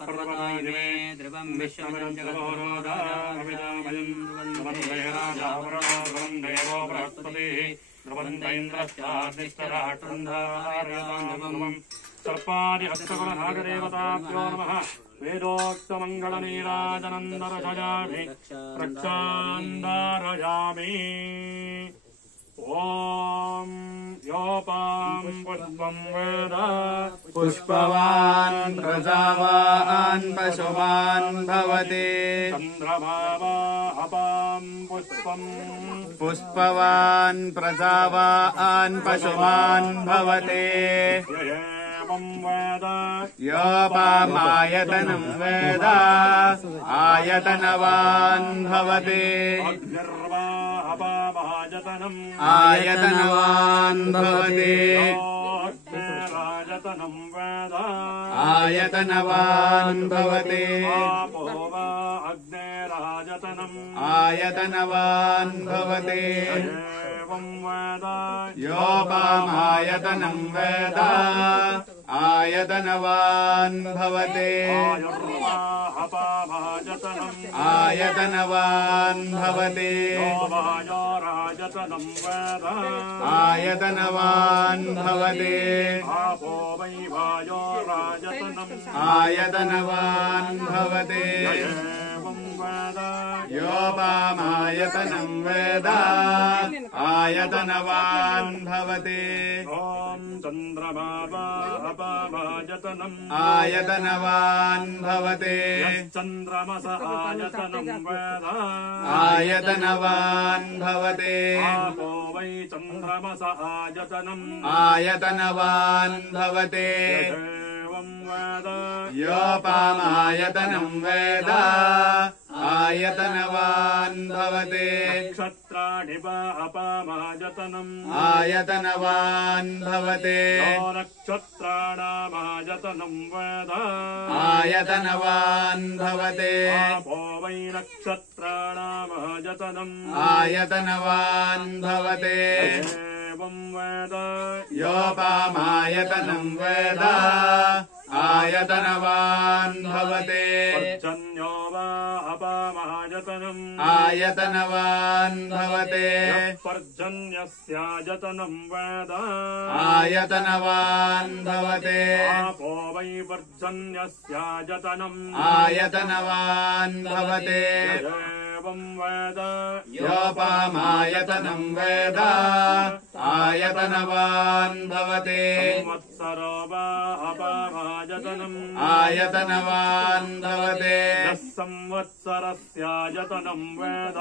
पर्वतायिमे ध्रुवं विश्वमिदं जगद्गुरोदारविदामयं ध्रुवं राजावरणो ध्रुवं देवो बृहस्पतिः ध्रुवं दैन्द्रश्चादिष्टराष्ट्रन्धारयां सर्पादिहस्तकुलनागदेवताभ्यो नमः वेदोक्तमङ्गलनीराजनन्दरशजामि रक्षान्दारयामि ॐ योपां पुष्पं वेद पुष्पवान् प्रजावान् पशुमान् भवति चन्द्रमा वा अपां पुष्पं पुष्पवान् प्रजावान् पशुमान् भवति एवं वेद योपामायतनं वेद आयतनवान् भवति अग्निर्वा अपामायतनम् आयतनवान् भवति अग्निरायतनं वेद आयतनवान् भवति आपो वा अग्निरायतनम् आयतनवान् भवति एवं वेद योपामायतनं वेद आयतनवान् भवति आयुर्वा अपामायतनम् आयतनवान् भवति वायोरायतनं वेद आयतनवान् भवति आपो वै वायोरायतनम् आयतनवान् भवति एवं वेद योपामायतनं वेद आयतनवान् भवति ॐ चन्द्रमा वा अपामायतनम् आयतनवान् भवति यश्चन्द्रमस आयतनं वेद आयतनवान् भवति आपो वै चन्द्रमस आयतनम् आयतनवान् भवति एवं वेद योपामायतनं वेद आयतनवान् भवति नक्षत्राणि वा अपामायतनम् आयतनवान् भवति यो नक्षत्राणामायतनं वेद आयतनवान् भवति आपो वै नक्षत्राणामायतनम् आयतनवान् भवति एवं वेद योपामायतनं वेद आयतनवान् भवति पर्जन्यो वा अपामायतनम् आयतनवान् भवति पर्जन्यस्यायतनं वेद आयतनवान् भवति आपो वै पर्जन्यस्यायतनम् आयतनवान् भवति एवं वेद योपामायतनं वेद आयतनवान् भवति संवत्सरो वा अपामायतनम् आयतनवान् भवति यः संवत्सरस्यायतनं वेद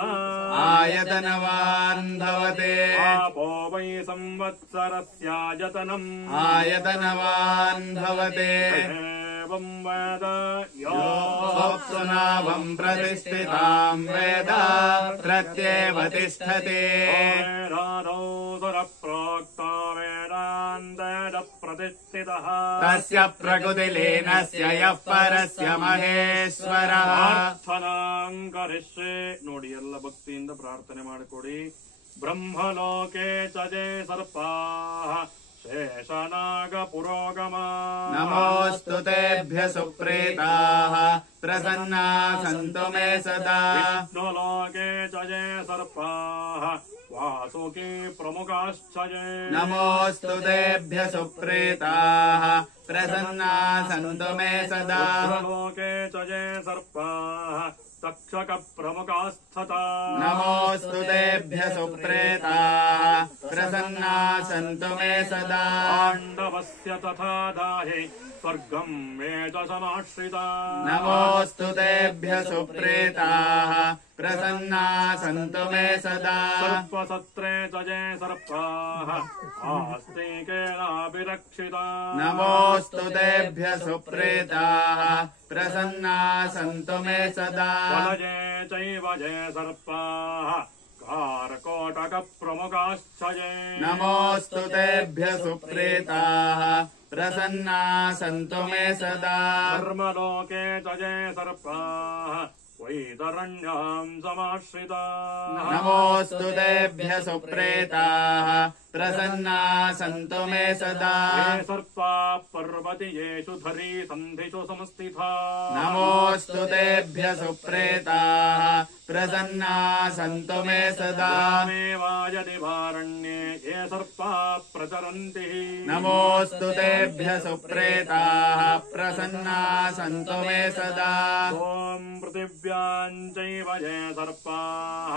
आयतनवान् भवति आपो वै संवत्सरस्यायतनम् आयतनवान् भवति एवं वेद योऽप्सुनावं प्रतिष्ठितां वेद प्रत्येव तिष्ठति राधौ सुरप्रोक्तो वेदान्तेन तस्य प्रकृतिलीनस्य यः परस्य महेश्वरः ಪ್ರಾರ್ಥನಾಂ ಕರಿಷ್ಯೆ ನೋಡಿ ಎಲ್ಲ ಭಕ್ತಿಯಿಂದ ಪ್ರಾರ್ಥನೆ ಮಾಡಿಕೊಡಿ ಬ್ರಹ್ಮಲೋಕೆ ಚಜೆ ಸರ್ಪಾಃ ಶೇಷನಾಗ ಪುರೋಗಮ नमोऽस्तु तेभ्य सुप्रीताः प्रसन्ना सन्तु मे सदा ವಿಷ್ಣುಲೋಕೆ ಚಜೆ ಸರ್ಪಾಃ ವಾಸುಕಿ ಪ್ರಮುಖಾಶ್ಚಯೇ नमोऽस्तु तेभ्य सुप्रीताः प्रसन्ना सन्तु मे सदा ಲೋಕೆ ಚಜೆ ಸರ್ಪಾಃ ತಕ್ಷಕ ಪ್ರಮುಖಾಸ್ಥತಾ नमोऽस्तु तेभ्य सुप्रीताः प्रसन्ना सन्तु मे सदा पाण्डवस्य तथा दाहि स्वर्गं वेदसमाश्रिता नमोऽस्तु तेभ्य सुप्रीताः प्रसन्ना सन्तु मे सदा सर्पसत्रे तजे सर्पाः आस्तिकेनाभिरक्षिता नमोऽस्तु तेभ्य सुप्रीताः प्रसन्ना सन्तु मे सदा वलये चैव जय सर्पाः कारकोटकप्रमुखाश्चये नमोऽस्तु तेभ्य सुप्रीताः प्रसन्ना सन्तु मे सदा धर्मलोके तजे सर्पाः वैतरण्याम् समाश्रिताः नमोऽस्तु तेभ्यः सुप्रेताः प्रसन्ना सन्तु मे सदा ये सर्पाः पर्वतीयेषु धरी सन्धिषु संस्थिताः नमोऽस्तु तेभ्यः सुप्रेताः प्रसन्ना सन्तु मे सदा वायदिवारण्ये ये सर्पाः प्रचरन्ति नमोऽस्तु तेभ्यः सुप्रेताः प्रसन्ना सन्तु मे सदा ॐ पृथिव्याम् चैव ये सर्पाः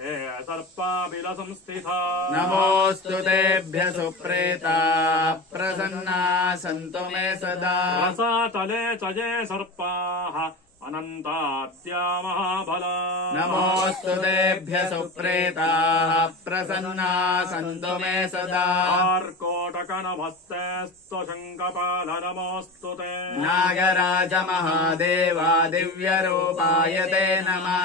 ये सर्पाबिलसंस्थिताः नमोऽस्तु तेभ्यः सुप्रेताः प्रसन्ना सन्तु मे सदा रसातले च ये सर्पाः अनन्ताद्या महाबला नमोऽस्तु तेभ्यः सुप्रेताः प्रसन्ना सन्तु मे सदा आर्कोटकनभस्तेस्तु शङ्खपाल नमोऽस्तु ते नागराज महादेवा दिव्यरूपाय ते नमः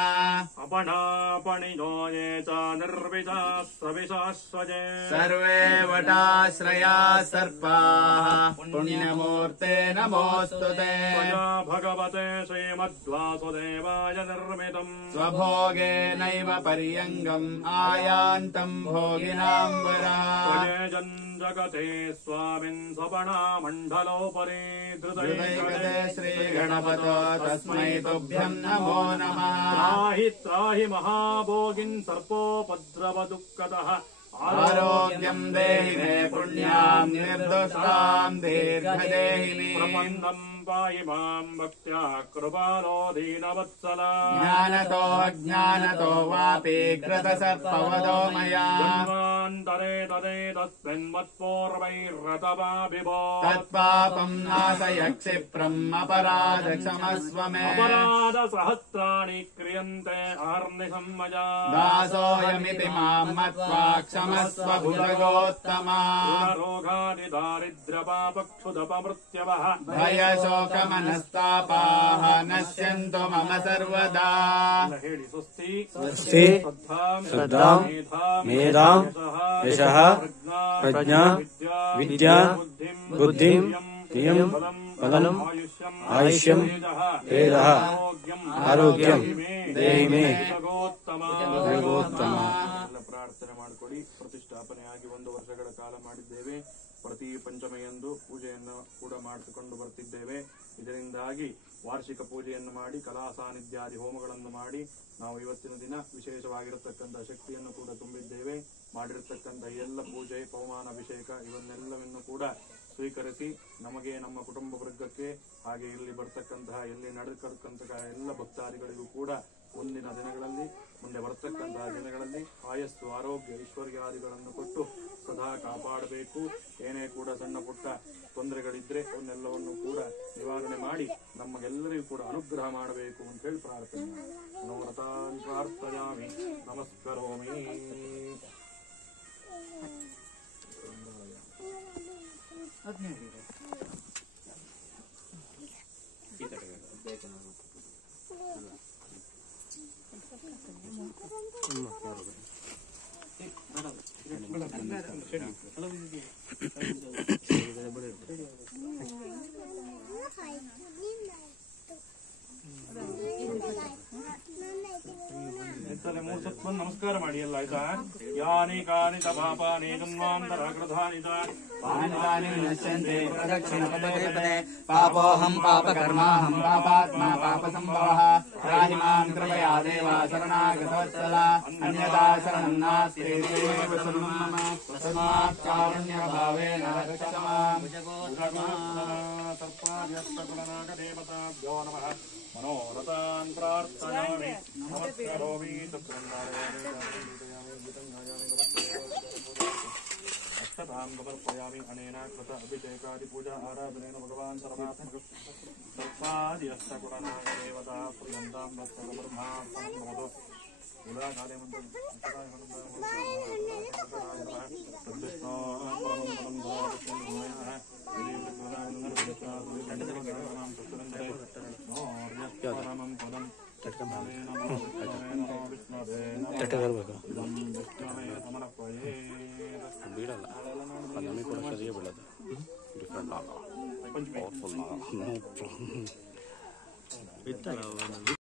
अपणापणिनो ये च निर्विचास्रविशाश्वजे सर्वे वटाश्रया सर्पाः पुण्यमूर्ते नमोऽस्तु ते त्वया भगवते श्रीमद्वासुदेवाय निर्मितम् स्वभोगेनैव पर्यङ्गम् आयान्तम् भोगिनाम् वरा त्वयेजन् जगते स्वामिन् स्वपणामण्डलोपरि हृदयगते श्रीगणपतो तस्मै तुभ्यम् नमो नमः त्राहि त्राहि महाभोगिन् सर्पोपद्रवदुःखतः आरोग्यम् देहि मे पुण्याम् निर्दुष्टाम् दीर्घदेहिनी प्रपन्नम् पाहि माम् भक्त्या कृपालो दीनवत्सला ज्ञानतो अज्ञानतो वापि कृतसर्पवदो मया जन्मान्तरे तदेतस्मिन्मत्पूर्वैर्रतवाभिभो तत्पापम् नाशय क्षिप्रम् अपराधक्षमस्व मे अपराधसहस्राणि क्रियन्ते अहर्निशम् मया दासोऽयमिति माम् मत्वा क्षमस्व भुजगोत्तमा रोगादिदारिद्र्यपापक्षुदपमृत्यवः भयशोकमनस्तापाः नश्यन्तु मम सर्वदा ಹೇಳಿ ಸ್ವಸ್ತಿ ಸ್ವಸ್ತಿ ಶ್ರದ್ಧಾಂ ಮೇಧಾಂ ಯಶಃ ಪ್ರಜ್ಞಾ ವಿದ್ಯಾ ಬುದ್ಧಿಂ ಧಿಯಂ ಬಲಂ ಆಯುಷ್ಯಂ ತೇಜಃ ಆರೋಗ್ಯಂ ದೇಹಿ ಮೇ ಜಗೋತ್ತಮ. ಎಲ್ಲ ಪ್ರಾರ್ಥನೆ ಮಾಡಿಕೊಡಿ. ಪ್ರತಿಷ್ಠಾಪನೆಯಾಗಿ 1 ವರ್ಷಗಳ ಕಾಲ ಮಾಡಿದ್ದೇವೆ. ಪ್ರತಿ ಪಂಚಮೆಯಂದು ಪೂಜೆಯನ್ನು ಕೂಡ ಮಾಡಿಸಿಕೊಂಡು ಬರ್ತಿದ್ದೇವೆ. ಇದರಿಂದಾಗಿ ವಾರ್ಷಿಕ ಪೂಜೆಯನ್ನು ಮಾಡಿ ಕಲಾ ಸಾನ್ನಿಧ್ಯಾದಿ ಹೋಮಗಳನ್ನು ಮಾಡಿ ನಾವು ಇವತ್ತಿನ ದಿನ ವಿಶೇಷವಾಗಿರತಕ್ಕಂಥ ಶಕ್ತಿಯನ್ನು ಕೂಡ ತುಂಬಿದ್ದೇವೆ. ಮಾಡಿರತಕ್ಕಂಥ ಎಲ್ಲ ಪೂಜೆ ಪವಮಾನ ಅಭಿಷೇಕ ಇವನ್ನೆಲ್ಲವನ್ನು ಕೂಡ ಸ್ವೀಕರಿಸಿ ನಮಗೆ ನಮ್ಮ ಕುಟುಂಬ ವರ್ಗಕ್ಕೆ ಹಾಗೆ ಇಲ್ಲಿ ಬರ್ತಕ್ಕಂತಹ ಎಲ್ಲಿ ನಡೆದಕ್ಕಂತಹ ಎಲ್ಲ ಭಕ್ತಾದಿಗಳಿಗೂ ಕೂಡ ಮುಂದಿನ ದಿನಗಳಲ್ಲಿ ಮುಂದೆ ಬರ್ತಕ್ಕಂತಹ ದಿನಗಳಲ್ಲಿ ಆಯಸ್ಸು ಆರೋಗ್ಯ ಐಶ್ವರ್ಯಾದಿಗಳನ್ನು ಕೊಟ್ಟು ಸದಾ ಕಾಪಾಡಬೇಕು. ಏನೇ ಕೂಡ ಸಣ್ಣ ಪುಟ್ಟ ತೊಂದರೆಗಳಿದ್ರೆ ಅವನ್ನೆಲ್ಲವನ್ನು ಕೂಡ ನಿವಾರಣೆ ಮಾಡಿ ನಮಗೆಲ್ಲರಿಗೂ ಕೂಡ ಅನುಗ್ರಹ ಮಾಡಬೇಕು ಅಂತ ಹೇಳಿ ಪ್ರಾರ್ಥನೆ ಮನೋರಥಾನ್ ಪ್ರಾರ್ಥಯಾಮಿ ನಮಸ್ಕರೋಮಿ. ನಮಸ್ಕಾರ ಮಾಡಿ ಎಲ್ಲ ಆಯ್ತಾ. ಯಾನಿ ಕಾನಿ ಚ ಪಾಪಾನಿ ಜನ್ಮಾಂತರಾಕೃತಾನಿ ಚ पापोऽहम् पापकर्माहम् पापात्मा पापसम्भवः त्राहि माम् कृपया देवा शरणागतवत्सला अन्यथा शरणम् नास्ति त्वमेव शरणं मम तस्मात् कारुण्यभावेन रक्ष माम्. सर्पाद्यस्तकुलनागदेवताभ्यो नमः. मनोरथान् प्रार्थयामि नमस्करोमि. अक्षताम् समर्पयामि. अनेन कृत अभिषेकादि पूजा आराधनेन भगवान् सर्वात्मकः सर्पाद्यस्तकुलनागदेवता प्रियन्ताम् भक्तब्रह्मार्पणम् भवतु. उदाकाले ಬೀಳಲ್ಲ ನಮಗೆ ಕೂಡ ಸರಿಯೇ ಬೀಳೋದು ಡಿಫ್ರೆಂಟ್ ಪವರ್ಫುಲ್